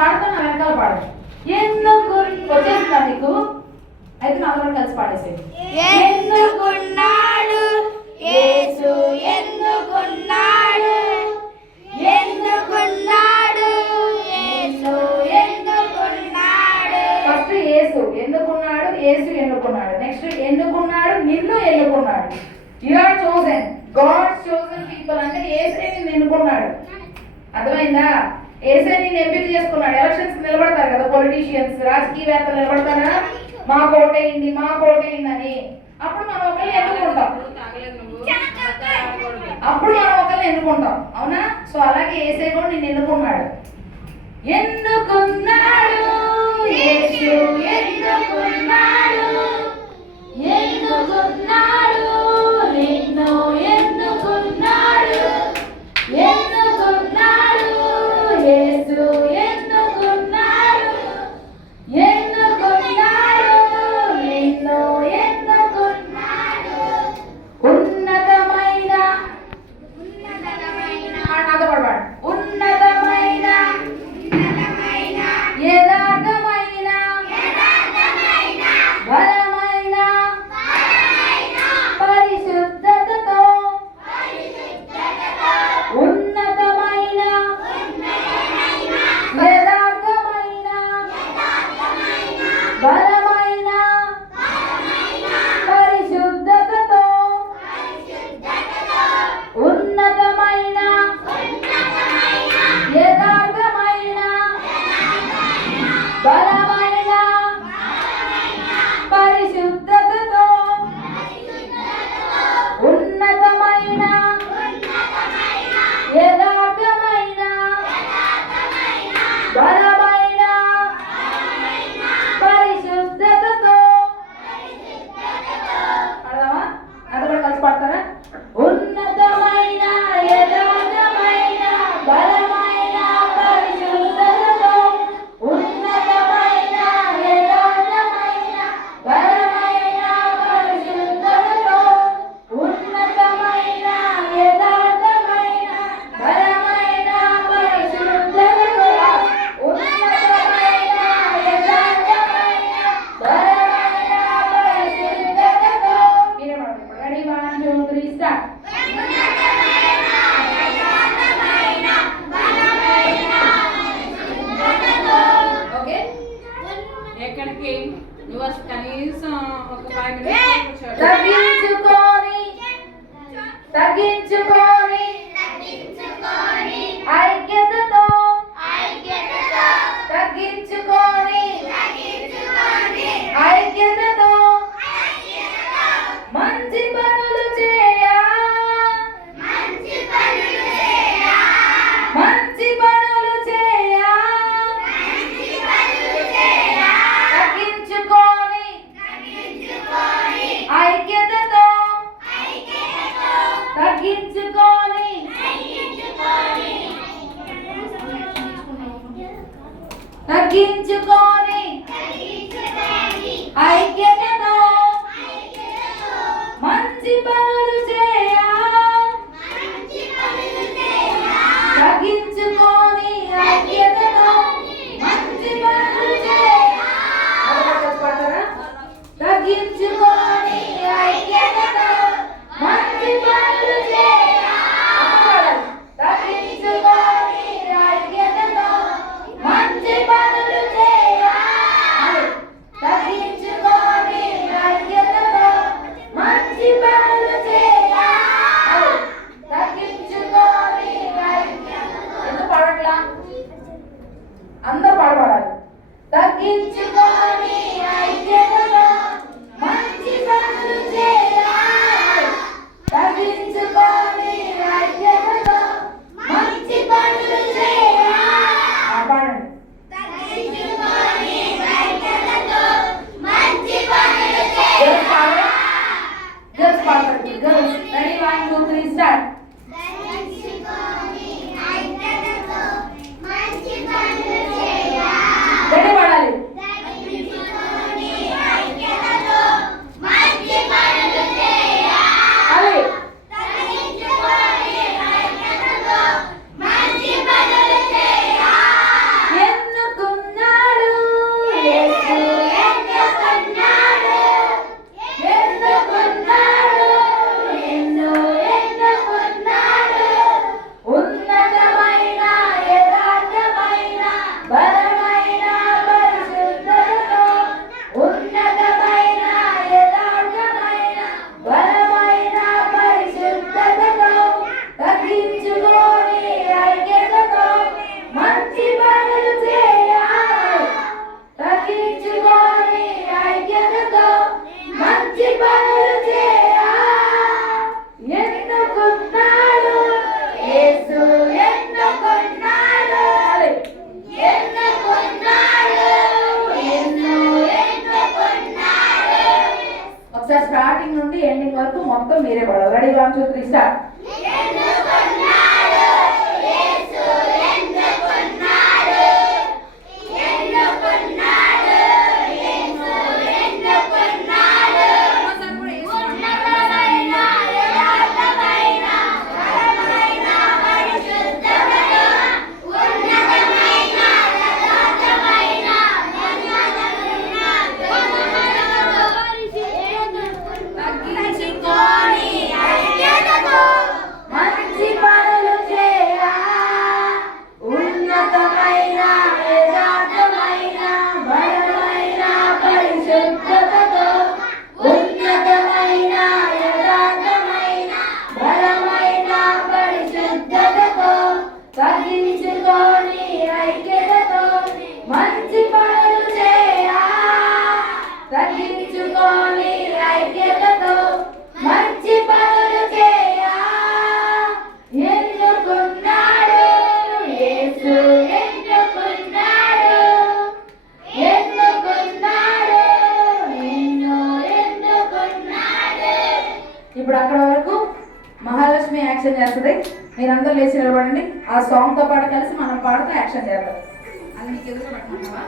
పాడతాను, నా వెనకాల పాడదు. ఎందుకు వచ్చేసిందా నీకు? అయితే నాతో కలిసి పాడేసేది. ఎందుకున్నాడు యేసు, ఎందుకున్నాడు, ఎందుకున్నాడు యేసు, ఎందుకున్నాడు. ఫస్ట్ యేసు ఎందుకున్నాడు, యేసు ఎన్నుకున్నాడు. నెక్స్ట్ ఎందుకున్నాడు, నిన్ను ఎన్నుకున్నాడు. You are chosen, God's chosen people. అంటే యేసే నిన్ను ఎన్నుకున్నాడు. అర్థమైందా? యేసే నిన్ను ఎంపిక చేసుకున్నాడు. ఎలక్షన్స్ నిలబడతారు కదా పొలిటీషియన్స్, రాజకీయవేత్తలు నిలబడతారా, మా కోటేయండి మా కోటేయండి అని. అప్పుడు మనం ఒకరిని ఎన్నుకుంటాం, అవునా? సో అలాగే యేసే కూడా నిన్ను ఎన్నుకున్నాడు. ఎన్నుకున్నాడు యేసు, ఎన్నుకున్నాడు, ఎన్నుకున్నాడు నిన్ను ఎన్నుకున్నాడు, ఎన్నుకున్నాడు యేసు, ఎన్నుకున్నాడు, ఎన్నుకున్నాడు నిన్ను ఎన్నుకున్నాడు. ఉన్నతమైన ఉన్నతమైన యథార్థమైన బలమైన పరిశుద్ధతతో, ఉన్నతమైన యథార్థమైన బలమైన పరిశుద్ధతతో, ఉన్నతమైన యథార్థమైన బలమైన పరిశుద్ధతతో, ఉన్నతమైన యథార్థమైన బలమైన పరిశుద్ధతతో. అర్థమా? అది కూడా కలిసి పడతారా? ఉన్నతమైన యథార్థమైన బలమైన పరిశుద్ధతతో, ఉన్నతమైన యథార్థమైన బలమైన పరిశుద్ధతతో, ఉన్నతమైన యథార్థమైన బలమైన పరిశుద్ధతతో, ఉన్నతమైన యథార్థమైన బలమైన పరిశుద్ధతతో. మీరే పాడండి. Ready, 1 2 3 start. ఓకే, ఎక్కడికి నువ్వు అసలు కనీసం ఒక 5 minutes తగ్గించుకొని తగ్గించుకొని ఐక్యతతో, తగ్గించుకొని ఐక్యతతో మంచి పనులు చేయ, మంచి పనులు చేయ, తగ్గించుకొని ఐక్యతతో, తగ్గించుకొని తగ్గించుకొని ఐక్యతతో మంచి పనులు చేయ, తగ్గించుకొని ఐక్యతతో మంచి పనులు చేయ. తగ్గించుకొని ఐక్యతతో మంచి పనులు చేయ, తగ్గించుకొని ఐక్యతతో మంచి పనులు చేయ, తగ్గించుకొని మీరే పడాలి. Ready 1 2 3 start. మంచి పనులు చేయా ఉన్నతమైన యథార్థమైన బలమైన పరిశుద్ధతతో ఉన్నతమైన యథార్థమైన బలమైన పరిశుద్ధతతో తగ్గించుకొని ఐక్యతతో మంచి పనులు చేయా తగ్గించుకొని ఐక్యతతో మంచి పనులు చేయా ఎన్నుకున్నాడు యేసు ఎన్నుకున్నాడు ఎన్నుకున్నాడు నిన్ను ఎన్నుకున్నాడు. ఇప్పుడు అక్కడ వరకు మహాలక్ష్మి యాక్షన్ చేస్తుంది. మీరందరూ లేచి నిలబడండి. ఆ సాంగ్తో పాటు కలిసి మనం పాడుతూ యాక్షన్ చేద్దాం. అది నీకు ఎదురు పట్టుకుంటావా?